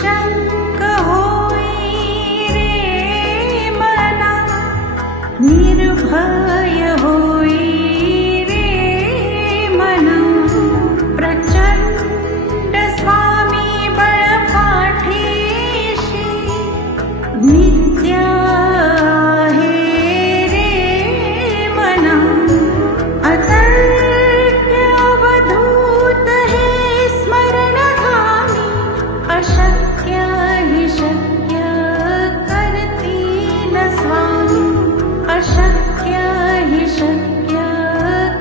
निशंक होई रे मना, निर्भय होई रे मना. प्रचंड स्वामी बळ पाठीशी, नित्य आहे रे मना. अतर्क्य अवधूत हे स्मरणगामी, अशक्य हि शक्य करतील स्वामी. अशक्य हि शक्य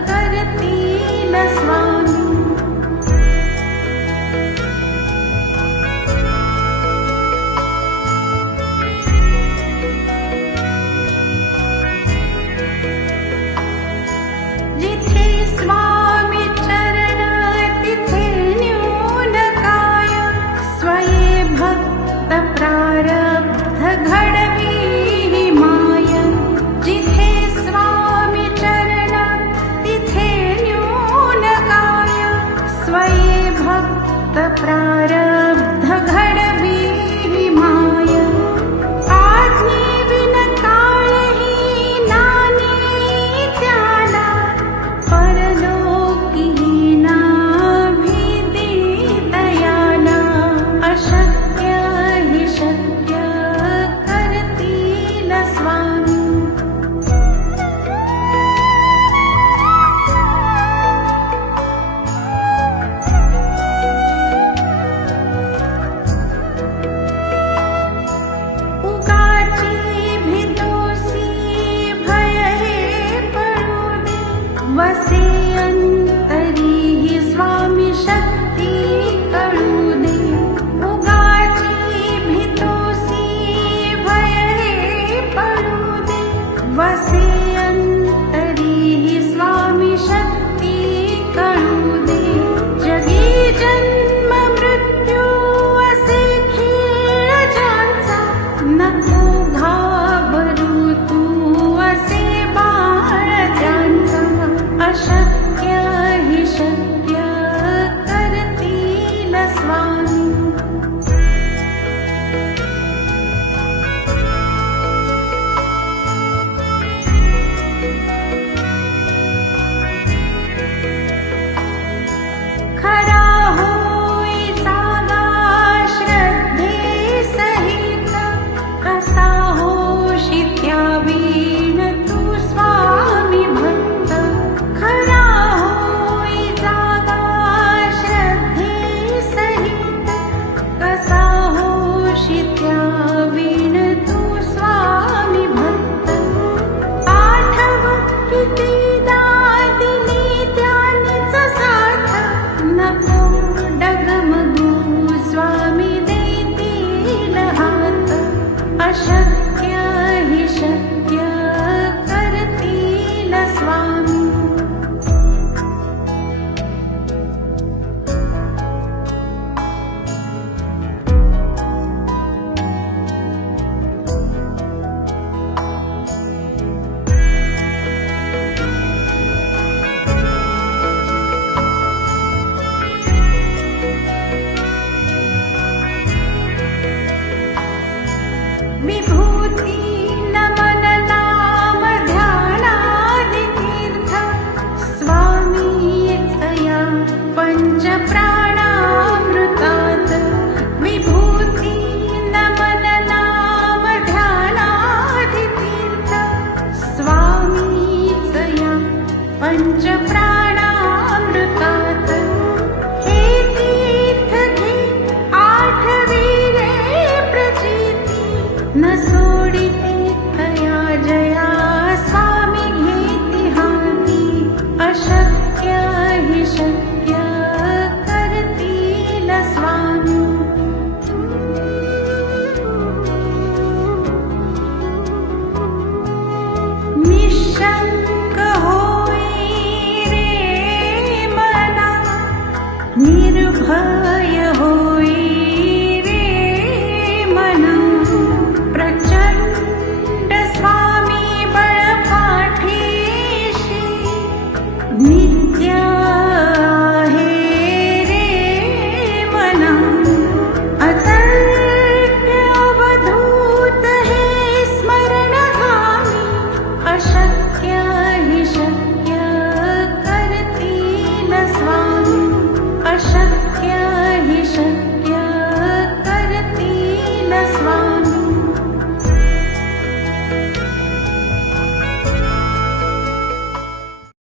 करतील स्वामी. जिथे स्वामी चरण तिथे न्यून काय, स्वये भक्त प्रारब्ध घडवी ही माय. जिथे स्वामी चरण तिथे न्यून काय, स्वये भक्त प्रारब्ध घडवी ही माय. आज्ञेविन काळही नाने त्याला, परलोकी नाभिदी दयाला. अशक्य हि शक्य करतील स्वामी. उगाची भीतोसी भय हे पडू दे, वसे अंतरी ही स्वामी शक्ती कळू दे. उगाची भीतोसी भय हे पडू दे, वसे अंतरी ही स्वामी शक्ती कळू दे. जगी जन्म मृत्यू असे खेळ ज्यांचा, नको घाबरू तू असे बाळ ज्यांचा. अशक्य हि शक्य करतील स्वामी. खरा होई जागा श्रद्धे सहित, कसा होशी त्यावीण तू स्वामी भक्त. खरा होई जागा श्रद्धे सहित, कसा होशी त्यावीण तू स्वामी भक्त. आठव कितीदा दिली त्यानीच साथ, नको डगमगू स्वामी देतील हात. अशक्य हि शक्य करतील स्वामी. विभूती नमन नाम ध्यानादि तीर्थ, स्वामीच या पंच प्राणामृतात. विभूती नमन नाम ध्यानादि तीर्थ, स्वामीच या पंच प्राणामृतात. हे तीर्थ घे आठवी रे प्रचिती, नसो